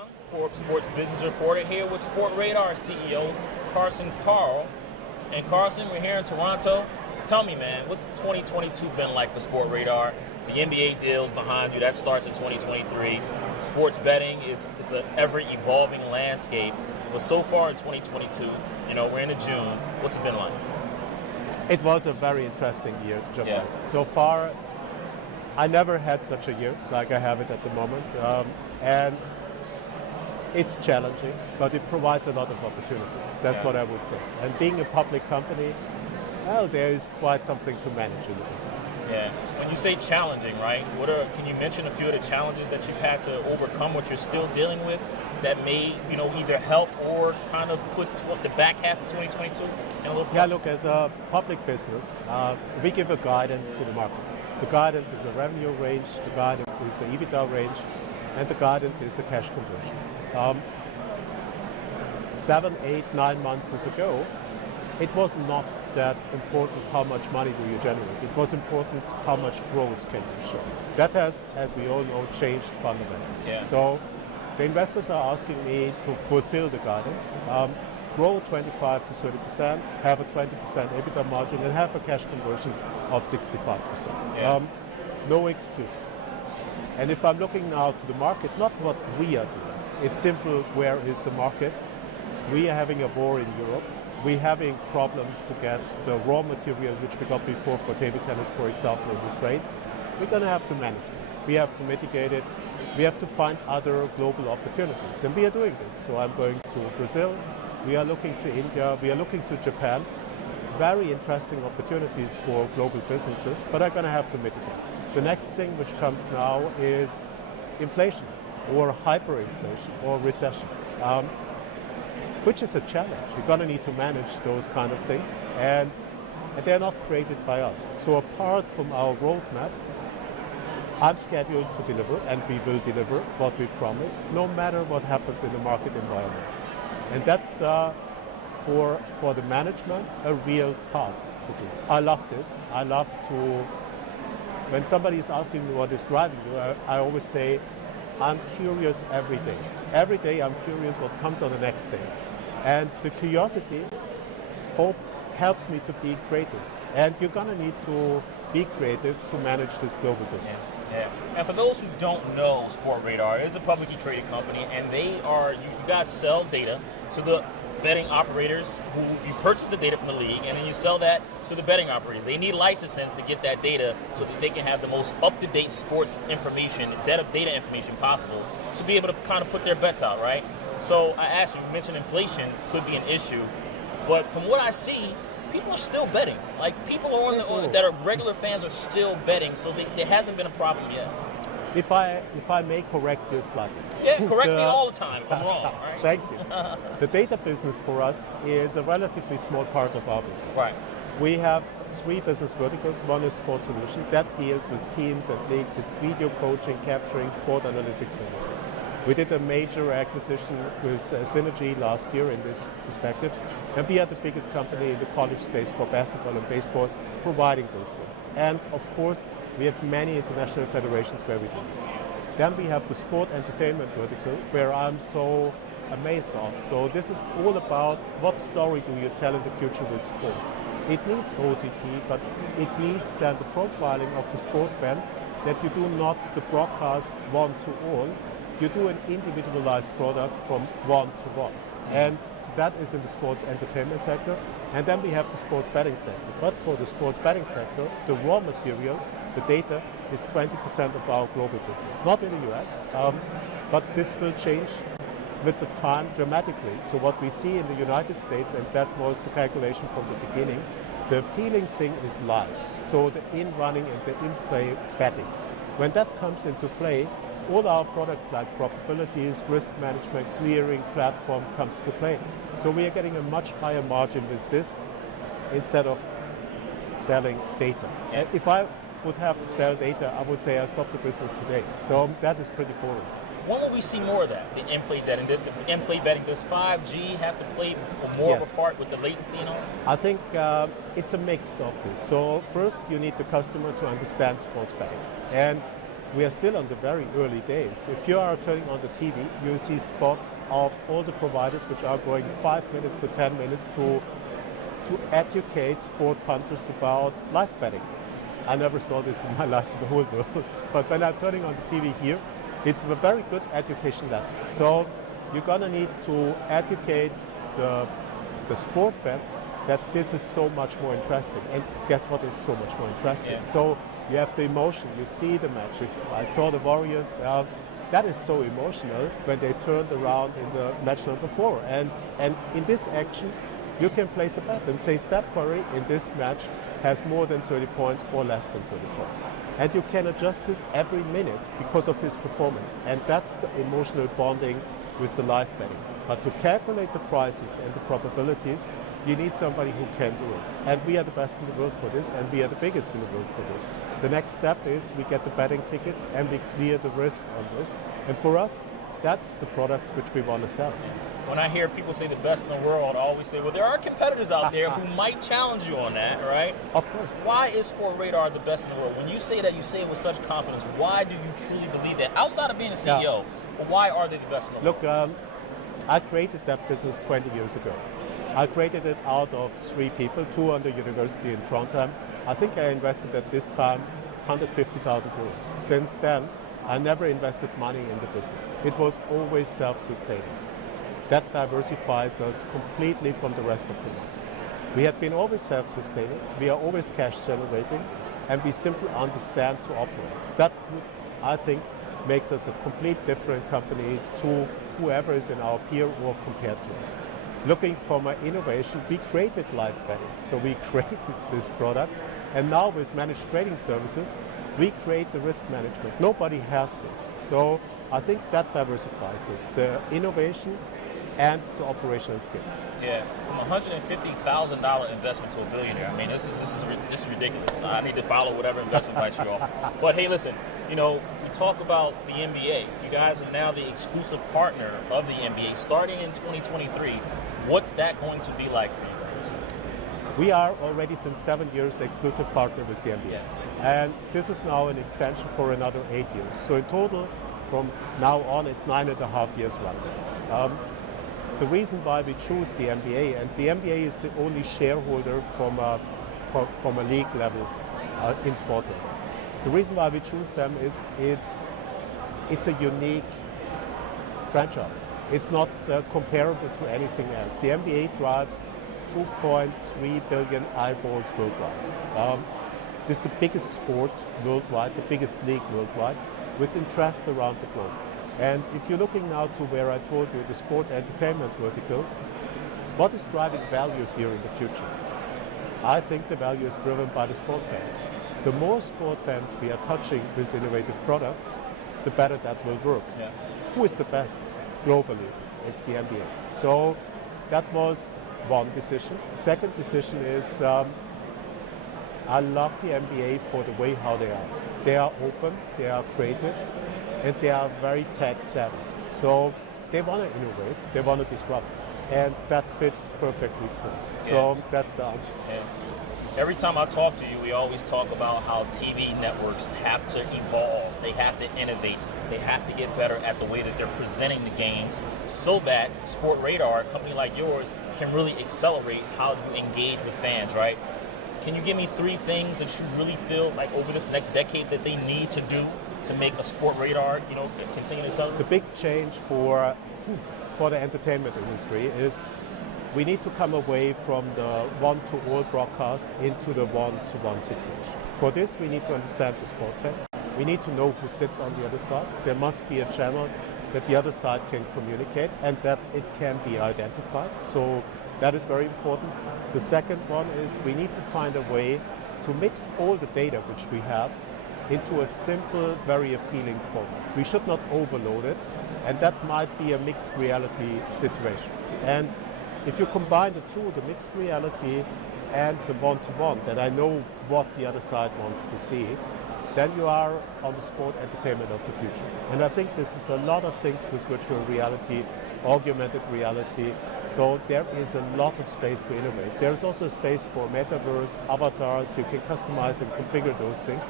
Young, Forbes Sports Business Reporter, here with Sportradar CEO Carsten Koerl. And Carsten, we're here in Toronto. Tell me, man, what's 2022 been like for Sportradar? The NBA deal's behind you. That starts in 2023. Sports betting it's an ever-evolving landscape. But so far in 2022, we're into June. What's it been like? It was a very interesting year, Jabari. Yeah. So far, I never had such a year like I have it at the moment. And it's challenging, but it provides a lot of opportunities. That's what I would say. And being a public company, well, there is quite something to manage in the business. Yeah. When you say challenging, right? Can you mention a few of the challenges that you've had to overcome, what you're still dealing with, that may, either help or kind of put the back half of 2022 in a little focus? Yeah, look, as a public business, we give a guidance to the market. The guidance is a revenue range, the guidance is an EBITDA range, and the guidance is a cash conversion. 7, 8, 9 months ago, it was not that important how much money do you generate. It was important how much growth can you show. That has, as we all know, changed fundamentally. Yeah. So the investors are asking me to fulfill the guidance, grow 25 to 30%, have a 20% EBITDA margin, and have a cash conversion of 65%. Yeah. No excuses. And if I'm looking now to the market, not what we are doing, it's simple, where is the market? We are having a war in Europe. We're having problems to get the raw material which we got before for table tennis, for example, in Ukraine. We're going to have to manage this. We have to mitigate it. We have to find other global opportunities, and we are doing this. So I'm going to Brazil. We are looking to India. We are looking to Japan. Very interesting opportunities for global businesses, but I'm going to have to mitigate. The next thing which comes now is inflation, or hyperinflation, or recession, which is a challenge. You're going to need to manage those kind of things, and they're not created by us. So apart from our roadmap, I'm scheduled to deliver, and we will deliver what we promised, no matter what happens in the market environment. And that's for the management a real task to do. I love this. I love to, when somebody is asking me what is driving you, I always say, I'm curious every day. Every day I'm curious what comes on the next day. And the curiosity helps me to be creative. And you're going to need to be creative to manage this global business. Yeah. And for those who don't know, Sportradar is a publicly traded company, and you guys sell data to the betting operators who you purchase the data from the league, and then you sell that to the betting operators. They need licenses to get that data so that they can have the most up-to-date sports information, data information possible to be able to kind of put their bets out, right? So I asked you mentioned inflation could be an issue, but from what I see, people are still betting. Like, people that are regular fans are still betting, so there hasn't been a problem yet. If I may correct you slightly. Yeah, correct me all the time if I'm wrong. Right? Thank you. The data business for us is a relatively small part of our business. Right. We have 3 business verticals. One is Sports Solution. That deals with teams and leagues. It's video coaching, capturing, sport analytics services. We did a major acquisition with Synergy last year in this perspective. And we are the biggest company in the college space for basketball and baseball, providing those things. And of course, we have many international federations where we do this. Then we have the sport entertainment vertical, where I'm so amazed of. So this is all about what story do you tell in the future with sport. It needs OTT, but it needs then the profiling of the sport fan, that you do not the broadcast one to all, you do an individualized product from one to one. And that is in the sports entertainment sector. And then we have the sports betting sector. But for the sports betting sector, the raw material, the data, is 20% of our global business. Not in the US, but this will change with the time dramatically. So what we see in the United States, and that was the calculation from the beginning, the appealing thing is live. So the in-running and the in-play betting. When that comes into play, all our products like probabilities, risk management, clearing, platform comes to play. So we are getting a much higher margin with this instead of selling data. And if I would have to sell data, I would say I stop the business today. So that is pretty boring. When will we see more of that, the in-play betting? The in-play betting, does 5G have to play more of a part with the latency and all? I think it's a mix of this. So first, you need the customer to understand sports betting. And we are still on the very early days. If you are turning on the TV, you see spots of all the providers which are going 5 minutes to 10 minutes to educate sport punters about live betting. I never saw this in my life in the whole world. But when I'm turning on the TV here, it's a very good education lesson. So you're gonna need to educate the sport fan that this is so much more interesting. And guess what is so much more interesting? Yeah. So you have the emotion, you see the match. If I saw the Warriors, that is so emotional when they turned around in the match number 4. And in this action, you can place a bet and say Steph Curry in this match has more than 30 points or less than 30 points. And you can adjust this every minute because of his performance. And that's the emotional bonding with the live betting. But to calculate the prices and the probabilities, you need somebody who can do it. And we are the best in the world for this, and we are the biggest in the world for this. The next step is we get the betting tickets and we clear the risk on this. And for us, that's the products which we want to sell. When I hear people say the best in the world, I always say, well, there are competitors out there who might challenge you on that, right? Of course. Why is Sportradar the best in the world? When you say that, you say it with such confidence. Why do you truly believe that? Outside of being a CEO, but why are they the best in the world? Look, I created that business 20 years ago. I created it out of 3 people, 2 on the university in Trondheim. I think I invested at this time 150,000 euros. Since then, I never invested money in the business. It was always self-sustaining. That diversifies us completely from the rest of the market. We have been always self-sustaining, we are always cash generating, and we simply understand to operate. That, I think, makes us a complete different company to whoever is in our peer or compared to us. Looking for my innovation, we created live betting. So we created this product, and now with managed trading services, we create the risk management. Nobody has this. So I think that diversifies us, the innovation and the operational skills. Yeah, from $150,000 investment to $1 billionaire. I mean, this is ridiculous. I need to follow whatever investment advice you offer. But hey, listen, we talk about the NBA. You guys are now the exclusive partner of the NBA starting in 2023. What's that going to be like for you guys? We are already since 7 years exclusive partner with the NBA. And this is now an extension for another 8 years. So in total, from now on, it's 9.5 years running. The reason why we choose the NBA, and the NBA is the only shareholder from a league level in Sportradar. The reason why we choose them is it's a unique franchise. It's not comparable to anything else. The NBA drives 2.3 billion eyeballs worldwide. This is the biggest sport worldwide, the biggest league worldwide, with interest around the globe. And if you're looking now to where I told you, the sport entertainment vertical, what is driving value here in the future? I think the value is driven by the sport fans. The more sport fans we are touching with innovative products, the better that will work. Yeah. Who is the best globally? It's the NBA. So that was one decision. Second decision is I love the NBA for the way how they are. They are open, they are creative, and they are very tech savvy. So they want to innovate, they want to disrupt, and that fits perfectly to us. So that's the answer. Yeah. Every time I talk to you, we always talk about how TV networks have to evolve, they have to innovate, they have to get better at the way that they're presenting the games so that Sportradar, a company like yours, can really accelerate how you engage with fans, right? Can you give me 3 things that you really feel like over this next decade that they need to do to make a Sportradar, continue to accelerate? The big change for the entertainment industry is we need to come away from the one-to-all broadcast into the one-to-one situation. For this, we need to understand the sport fan. We need to know who sits on the other side. There must be a channel that the other side can communicate and that it can be identified. So that is very important. The second one is we need to find a way to mix all the data which we have into a simple, very appealing format. We should not overload it, and that might be a mixed reality situation. And if you combine the two, the mixed reality and the one-to-one, that I know what the other side wants to see, then you are on the sport entertainment of the future. And I think this is a lot of things with virtual reality, augmented reality. So there is a lot of space to innovate. There's also space for metaverse, avatars. You can customize and configure those things.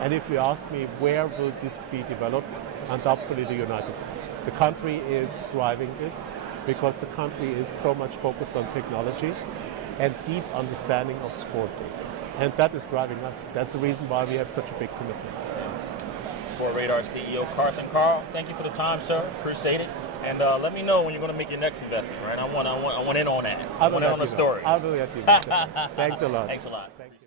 And if you ask me where will this be developed, undoubtedly the United States. The country is driving this because the country is so much focused on technology and deep understanding of sport data. And that is driving us. That's the reason why we have such a big commitment. Sportradar CEO Carsten Koerl, thank you for the time, sir. Appreciate it. And let me know when you're going to make your next investment, right? I want in on that. I want in on the story. I will let you know. Thanks a lot. Thanks a lot. Thank you.